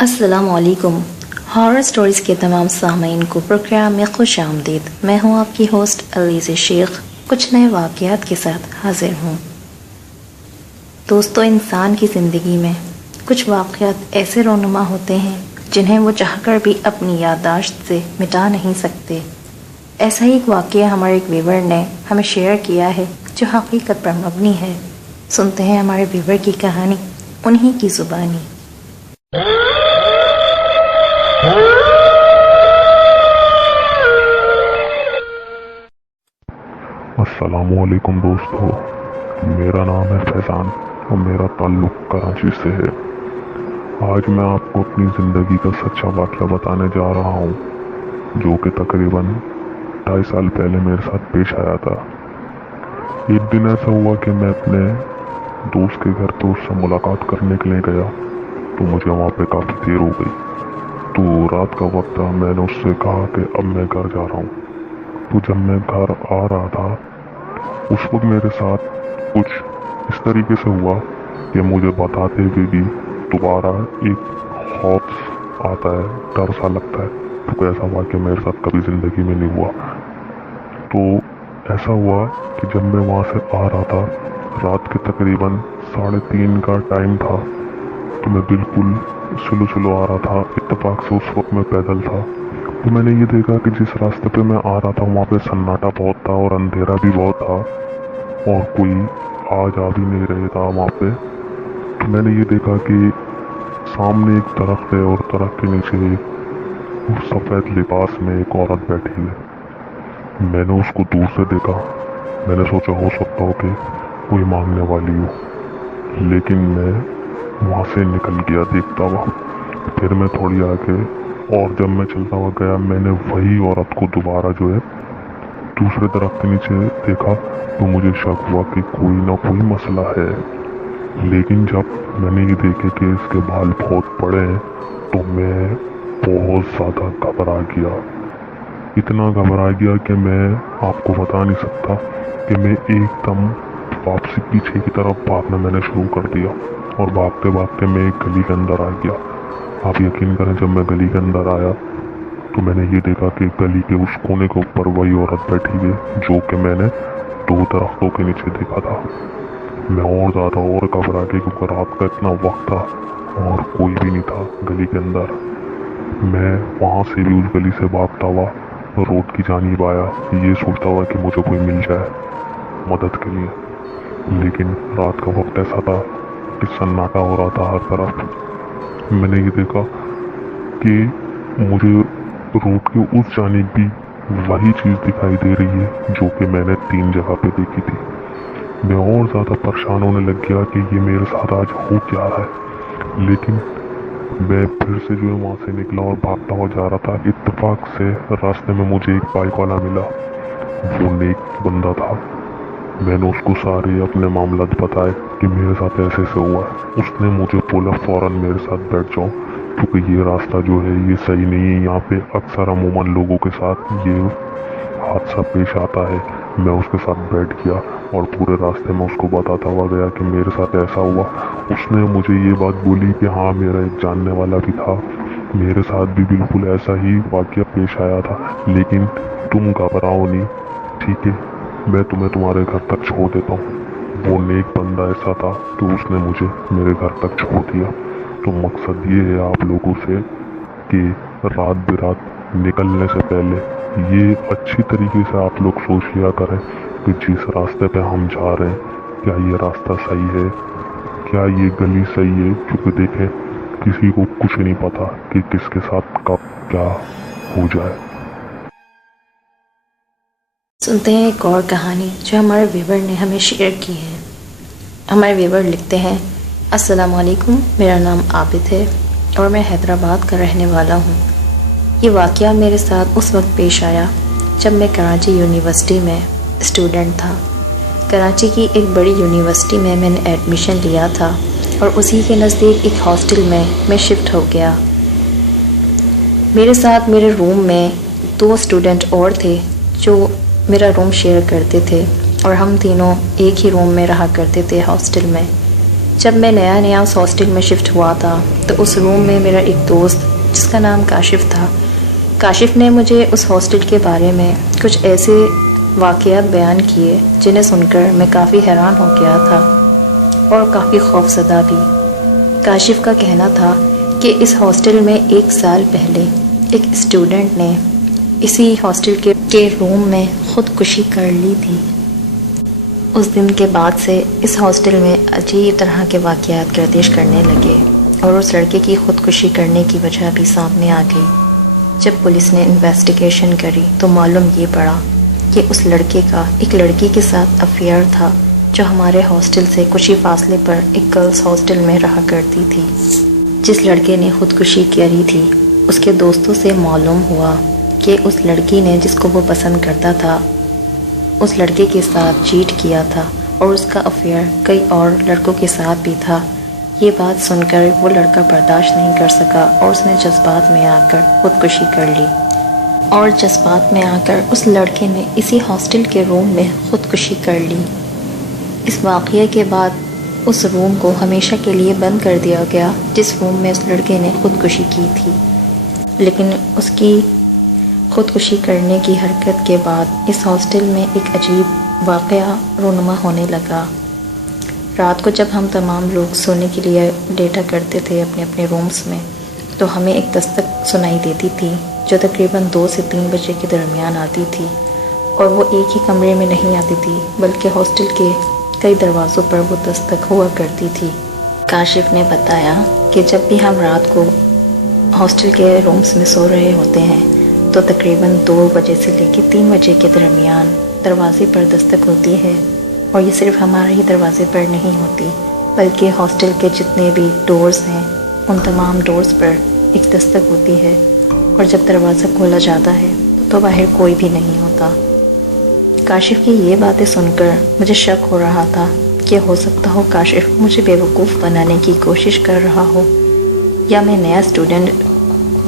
السلام علیکم۔ Horror stories کے تمام سامعین کو پروگرام میں خوش آمدید۔ میں ہوں آپ کی ہوسٹ علیزہ شیخ، کچھ نئے واقعات کے ساتھ حاضر ہوں۔ دوستو، انسان کی زندگی میں کچھ واقعات ایسے رونما ہوتے ہیں جنہیں وہ چاہ کر بھی اپنی یادداشت سے مٹا نہیں سکتے۔ ایسا ہی ایک واقعہ ہمارے ایک ویور نے ہمیں شیئر کیا ہے جو حقیقت پر مبنی ہے۔ سنتے ہیں ہمارے ویور کی کہانی انہی کی زبانی۔ السلام علیکم دوستو، میرا نام ہے فیضان اور میرا تعلق کراچی سے ہے۔ آج میں آپ کو اپنی زندگی کا سچا واقعہ بتانے جا رہا ہوں جو کہ تقریباً 2.5 سال پہلے میرے ساتھ پیش آیا تھا۔ ایک دن ایسا ہوا کہ میں اپنے دوست کے گھر پہ اس سے ملاقات کرنے کے لیے گیا تو مجھے وہاں پہ کافی دیر ہو گئی۔ تو رات کا وقت تھا، میں نے اس سے کہا کہ اب میں گھر جا رہا ہوں۔ تو جب میں گھر آ رہا تھا اس وقت میرے ساتھ کچھ اس طریقے سے ہوا کہ مجھے بتاتے ہوئے بھی دوبارہ ایک خوف آتا ہے، ڈر سا لگتا ہے، کیونکہ ایسا واقعہ میرے ساتھ کبھی زندگی میں نہیں ہوا۔ تو ایسا ہوا کہ جب میں وہاں سے آ رہا تھا، رات کے تقریباً 3:30 کا ٹائم تھا، تو میں بالکل سلو آ رہا تھا۔ اتفاق سے اس وقت میں پیدل تھا، تو میں نے یہ دیکھا کہ جس راستے پہ میں آ رہا تھا وہاں پہ سناٹا بہت تھا اور اندھیرا بھی بہت تھا اور کوئی آ جا بھی نہیں رہے تھا وہاں پہ۔ تو میں نے یہ دیکھا کہ سامنے ایک درخت ہے اور درخت کے نیچے سفید لباس میں ایک عورت بیٹھی ہے۔ میں نے اس کو دور سے دیکھا، میں نے سوچا ہو سکتا ہو کہ کوئی مانگنے والی ہو، لیکن میں وہاں سے نکل گیا دیکھتا ہوا۔ پھر میں تھوڑی آگے اور جب میں چلتا ہوا گیا، میں نے وہی عورت کو دوبارہ جو ہے دوسرے درخت کے نیچے دیکھا، تو مجھے شک ہوا کہ کوئی نہ کوئی مسئلہ ہے۔ لیکن جب میں نے یہ دیکھے کہ اس کے بال بہت بڑے ہیں تو میں بہت زیادہ گھبرا گیا۔ اتنا گھبرا گیا کہ میں آپ کو بتا نہیں سکتا کہ میں ایک دم واپسی پیچھے کی طرف بھاگنا میں نے شروع کر دیا اور بھاگتے بھاگتے میں ایک گلی کے اندر آ گیا۔ آپ یقین کریں، جب میں گلی کے اندر آیا تو میں نے یہ دیکھا کہ گلی کے اس کونے کے اوپر وہی عورت بیٹھی ہوئی جو کہ میں نے 2 درختوں کے نیچے دیکھا تھا۔ میں اور زیادہ اور گھبرا گیا کیونکہ رات کا اتنا وقت تھا اور کوئی بھی نہیں تھا گلی کے اندر۔ میں وہاں سے بھی اس گلی سے بھاگتا ہوا روڈ کی جانب آیا، یہ سوچتا ہوا کہ مجھے کوئی مل جائے مدد کے لیے۔ لیکن رات کا وقت ایسا تھا کہ سناٹا ہو رہا تھا ہر طرف۔ میں نے یہ دیکھا کہ مجھے روڈ کے اس جانب بھی وہی چیز دکھائی دے رہی ہے جو کہ میں نے 3 جگہ پہ دیکھی تھی۔ میں اور زیادہ پریشان ہونے لگ گیا کہ یہ میرے ساتھ آج ہو کیا رہا ہے۔ لیکن میں پھر سے جو ہے وہاں سے نکلا اور بھاگتا ہوا جا رہا تھا۔ اتفاق سے راستے میں مجھے ایک بائک والا ملا، وہ نیک بندہ تھا۔ میں نے اس کو سارے اپنے معاملات بتائے کہ میرے ساتھ ایسے ہوا ہے۔ اس نے مجھے بولا فوراً میرے ساتھ بیٹھ جاؤ کیونکہ یہ راستہ جو ہے یہ صحیح نہیں ہے، یہاں پہ اکثر عموماً لوگوں کے ساتھ یہ حادثہ پیش آتا ہے۔ میں اس کے ساتھ بیٹھ گیا اور پورے راستے میں اس کو بتاتا ہوا گیا کہ میرے ساتھ ایسا ہوا۔ اس نے مجھے یہ بات بولی کہ ہاں میرا ایک جاننے والا بھی تھا، میرے ساتھ بھی بالکل ایسا ہی واقعہ پیش آیا تھا، لیکن تم گھبراؤ نہیں، ٹھیک ہے، میں تمہیں تمہارے گھر تک چھوڑ دیتا ہوں۔ وہ نیک بندہ ایسا تھا کہ اس نے مجھے میرے گھر تک چھوڑ دیا۔ تو مقصد یہ ہے آپ لوگوں سے کہ رات برات نکلنے سے پہلے یہ اچھی طریقے سے آپ لوگ سوچ لیا کریں کہ جس راستے پہ ہم جا رہے ہیں کیا یہ راستہ صحیح ہے، کیا یہ گلی صحیح ہے، کیونکہ دیکھیں کسی کو کچھ نہیں پتا کہ کس کے ساتھ کب کیا ہو جائے۔ سنتے ہیں ایک اور کہانی جو ہمارے ویور نے ہمیں شیئر کی ہے۔ ہمارے ویور لکھتے ہیں، السلام علیکم، میرا نام عابد ہے اور میں حیدرآباد کا رہنے والا ہوں۔ یہ واقعہ میرے ساتھ اس وقت پیش آیا جب میں کراچی یونیورسٹی میں اسٹوڈنٹ تھا۔ کراچی کی ایک بڑی یونیورسٹی میں نے ایڈمیشن لیا تھا اور اسی کے نزدیک ایک ہاسٹل میں شفٹ ہو گیا۔ میرے ساتھ میرے روم میں 2 اسٹوڈنٹ اور تھے جو میرا روم شیئر کرتے تھے اور ہم تینوں ایک ہی روم میں رہا کرتے تھے ہاسٹل میں۔ جب میں نیا اس ہاسٹل میں شفٹ ہوا تھا تو اس روم میں میرا ایک دوست جس کا نام کاشف تھا، کاشف نے مجھے اس ہاسٹل کے بارے میں کچھ ایسے واقعات بیان کیے جنہیں سن کر میں کافی حیران ہو گیا تھا اور کافی خوفزدہ بھی۔ کاشف کا کہنا تھا کہ اس ہاسٹل میں 1 سال پہلے ایک اسٹوڈنٹ نے اسی ہاسٹل کے روم میں خودکشی کر لی تھی۔ اس دن کے بعد سے اس ہاسٹل میں عجیب طرح کے واقعات گردش کرنے لگے اور اس لڑکے کی خودکشی کرنے کی وجہ بھی سامنے آ گئی۔ جب پولیس نے انویسٹیگیشن کری تو معلوم یہ پڑا کہ اس لڑکے کا ایک لڑکی کے ساتھ افیئر تھا جو ہمارے ہاسٹل سے کچھ ہی فاصلے پر ایک گرلز ہاسٹل میں رہا کرتی تھی۔ جس لڑکے نے خودکشی کری تھی اس کے دوستوں سے معلوم ہوا کہ اس لڑکی نے جس کو وہ پسند کرتا تھا اس لڑکے کے ساتھ چیٹ کیا تھا اور اس کا افیئر کئی اور لڑکوں کے ساتھ بھی تھا۔ یہ بات سن کر وہ لڑکا برداشت نہیں کر سکا اور اس نے جذبات میں آ کر خودکشی کر لی، اور جذبات میں آ کر اس لڑکے نے اسی ہاسٹل کے روم میں خودکشی کر لی۔ اس واقعے کے بعد اس روم کو ہمیشہ کے لیے بند کر دیا گیا جس روم میں اس لڑکے نے خودکشی کی تھی۔ لیکن اس کی خودکشی کرنے کی حرکت کے بعد اس ہاسٹل میں ایک عجیب واقعہ رونما ہونے لگا۔ رات کو جب ہم تمام لوگ سونے کے لیے لیٹا کرتے تھے اپنے اپنے رومز میں تو ہمیں ایک دستک سنائی دیتی تھی جو تقریباً 2 سے 3 بجے کے درمیان آتی تھی، اور وہ ایک ہی کمرے میں نہیں آتی تھی بلکہ ہاسٹل کے کئی دروازوں پر وہ دستک ہوا کرتی تھی۔ کاشف نے بتایا کہ جب بھی ہم رات کو ہاسٹل کے رومز میں سو رہے ہوتے ہیں تو تقریباً 2 بجے سے لے کے 3 بجے کے درمیان دروازے پر دستک ہوتی ہے، اور یہ صرف ہمارے ہی دروازے پر نہیں ہوتی بلکہ ہاسٹل کے جتنے بھی ڈورز ہیں ان تمام ڈورز پر ایک دستک ہوتی ہے، اور جب دروازہ کھولا جاتا ہے تو باہر کوئی بھی نہیں ہوتا۔ کاشف کی یہ باتیں سن کر مجھے شک ہو رہا تھا کہ ہو سکتا ہو کاشف مجھے بیوقوف بنانے کی کوشش کر رہا ہو، یا میں نیا اسٹوڈنٹ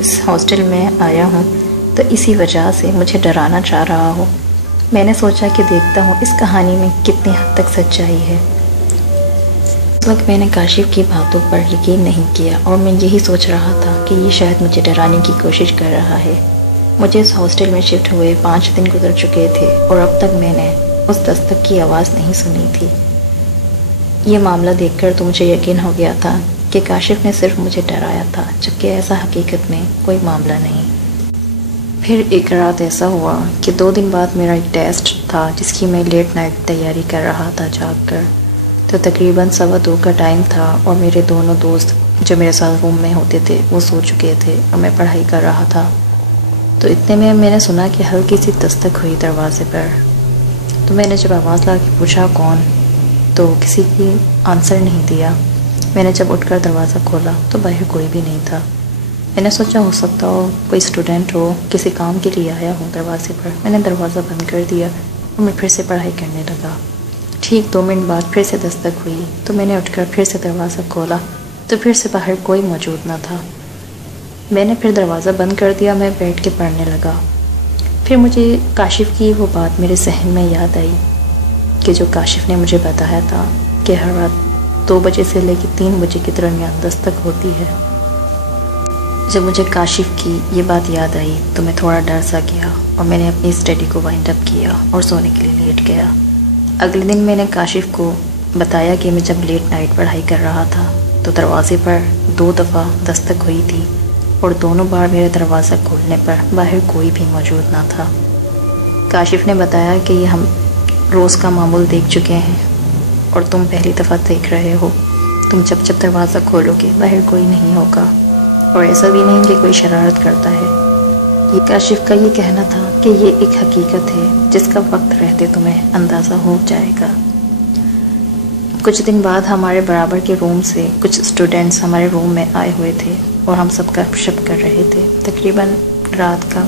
اس ہاسٹل میں آیا ہوں تو اسی وجہ سے مجھے ڈرانا چاہ رہا ہو۔ میں نے سوچا کہ دیکھتا ہوں اس کہانی میں کتنی حد تک سچائی ہے۔ اس وقت میں نے کاشف کی باتوں پر یقین نہیں کیا اور میں یہی سوچ رہا تھا کہ یہ شاید مجھے ڈرانے کی کوشش کر رہا ہے۔ مجھے اس ہاسٹل میں شفٹ ہوئے 5 دن گزر چکے تھے اور اب تک میں نے اس دستک کی آواز نہیں سنی تھی۔ یہ معاملہ دیکھ کر تو مجھے یقین ہو گیا تھا کہ کاشف نے صرف مجھے ڈرایا تھا، جبکہ ایسا حقیقت میں کوئی معاملہ نہیں۔ پھر ایک رات ایسا ہوا کہ 2 دن بعد میرا ایک ٹیسٹ تھا جس کی میں لیٹ نائٹ تیاری کر رہا تھا جاگ کر۔ تو تقریباً 2:15 کا ٹائم تھا اور میرے دونوں دوست جو میرے ساتھ روم میں ہوتے تھے وہ سو چکے تھے اور میں پڑھائی کر رہا تھا۔ تو اتنے میں نے سنا کہ ہلکی سی دستک ہوئی دروازے پر۔ تو میں نے جب آواز لا کے پوچھا کون، تو کسی کی آنسر نہیں دیا۔ میں نے جب اٹھ کر دروازہ کھولا تو باہر کوئی بھی نہیں تھا۔ میں نے سوچا ہو سکتا ہو کوئی اسٹوڈنٹ ہو، کسی کام کے لیے آیا ہو دروازے پر۔ میں نے دروازہ بند کر دیا اور میں پھر سے پڑھائی کرنے لگا۔ ٹھیک 2 منٹ بعد پھر سے دستک ہوئی تو میں نے اٹھ کر پھر سے دروازہ کھولا تو پھر سے باہر کوئی موجود نہ تھا۔ میں نے پھر دروازہ بند کر دیا، میں بیٹھ کے پڑھنے لگا۔ پھر مجھے کاشف کی وہ بات میرے ذہن میں یاد آئی کہ جو کاشف نے مجھے بتایا تھا کہ ہر رات 2 بجے سے لے کے 3 بجے کے درمیان دستک ہوتی ہے۔ جب مجھے کاشف کی یہ بات یاد آئی تو میں تھوڑا ڈر سا گیا اور میں نے اپنی اسٹڈی کو وائنڈ اپ کیا اور سونے کے لیے لیٹ گیا۔ اگلے دن میں نے کاشف کو بتایا کہ میں جب لیٹ نائٹ پڑھائی کر رہا تھا تو دروازے پر 2 دفعہ دستک ہوئی تھی اور دونوں بار میرے دروازہ کھولنے پر باہر کوئی بھی موجود نہ تھا۔ کاشف نے بتایا کہ یہ ہم روز کا معمول دیکھ چکے ہیں اور تم پہلی دفعہ دیکھ رہے ہو۔ تم جب دروازہ کھولو گے باہر کوئی نہیں ہوگا، اور ایسا بھی نہیں کہ کوئی شرارت کرتا ہے۔ یہ کاشف کا یہ کہنا تھا کہ یہ ایک حقیقت ہے جس کا وقت رہتے تمہیں اندازہ ہو جائے گا۔ کچھ دن بعد ہمارے برابر کے روم سے کچھ اسٹوڈنٹس ہمارے روم میں آئے ہوئے تھے اور ہم سب گپ شپ کر رہے تھے۔ تقریباً رات کا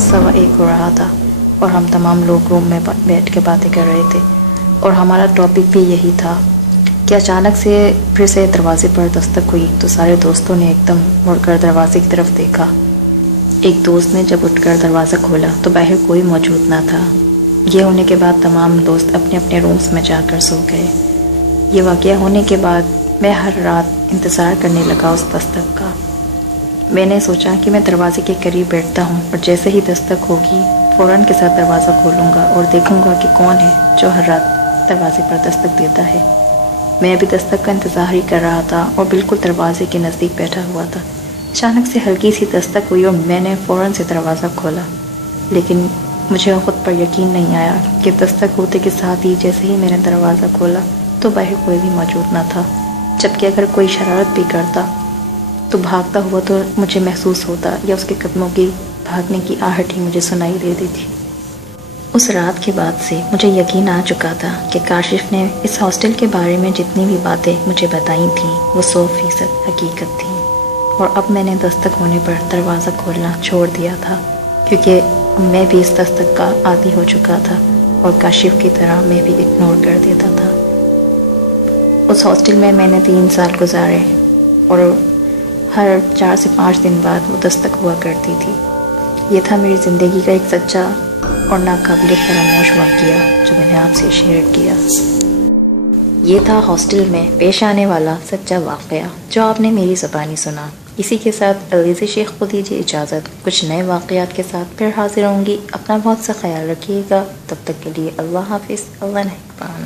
1:15 ہو رہا تھا اور ہم تمام لوگ روم میں بیٹھ کے باتیں کر رہے تھے اور ہمارا ٹاپک بھی یہی تھا کہ اچانک سے پھر سے دروازے پر دستک ہوئی تو سارے دوستوں نے ایک دم مڑ کر دروازے کی طرف دیکھا۔ ایک دوست نے جب اٹھ کر دروازہ کھولا تو باہر کوئی موجود نہ تھا۔ یہ ہونے کے بعد تمام دوست اپنے اپنے رومز میں جا کر سو گئے۔ یہ واقعہ ہونے کے بعد میں ہر رات انتظار کرنے لگا اس دستک کا۔ میں نے سوچا کہ میں دروازے کے قریب بیٹھتا ہوں اور جیسے ہی دستک ہوگی فوراً کے ساتھ دروازہ کھولوں گا اور دیکھوں گا کہ کون ہے جو ہر رات دروازے پر دستک دیتا ہے۔ میں بھی دستک کا انتظار ہی کر رہا تھا اور بالکل دروازے کے نزدیک بیٹھا ہوا تھا۔ اچانک سے ہلکی سی دستک ہوئی اور میں نے فوراً سے دروازہ کھولا، لیکن مجھے خود پر یقین نہیں آیا کہ دستک ہوتے کے ساتھ ہی جیسے ہی میں نے دروازہ کھولا تو باہر کوئی بھی موجود نہ تھا، جبکہ اگر کوئی شرارت بھی کرتا تو بھاگتا ہوا تو مجھے محسوس ہوتا یا اس کے قدموں کی بھاگنے کی آہٹ ہی مجھے سنائی دیتی تھی۔ اس رات کے بعد سے مجھے یقین آ چکا تھا کہ کاشف نے اس ہاسٹل کے بارے میں جتنی بھی باتیں مجھے بتائی تھیں وہ 100% حقیقت تھیں، اور اب میں نے دستک ہونے پر دروازہ کھولنا چھوڑ دیا تھا، کیونکہ میں بھی اس دستک کا عادی ہو چکا تھا اور کاشف کی طرح میں بھی اگنور کر دیتا تھا۔ اس ہاسٹل میں نے 3 سال گزارے اور ہر 4 سے 5 دن بعد وہ دستک ہوا کرتی تھی۔ یہ تھا میری زندگی کا ایک سچا اور ناقابل فراموش واقعہ جو میں نے آپ سے شیئر کیا۔ یہ تھا ہاسٹل میں پیش آنے والا سچا واقعہ جو آپ نے میری زبانی سنا۔ اسی کے ساتھ علیزی شیخ کو دیجیے اجازت، کچھ نئے واقعات کے ساتھ پھر حاضر ہوں گی۔ اپنا بہت سا خیال رکھیے گا، تب تک کے لیے اللہ حافظ، اللہ نگہبان۔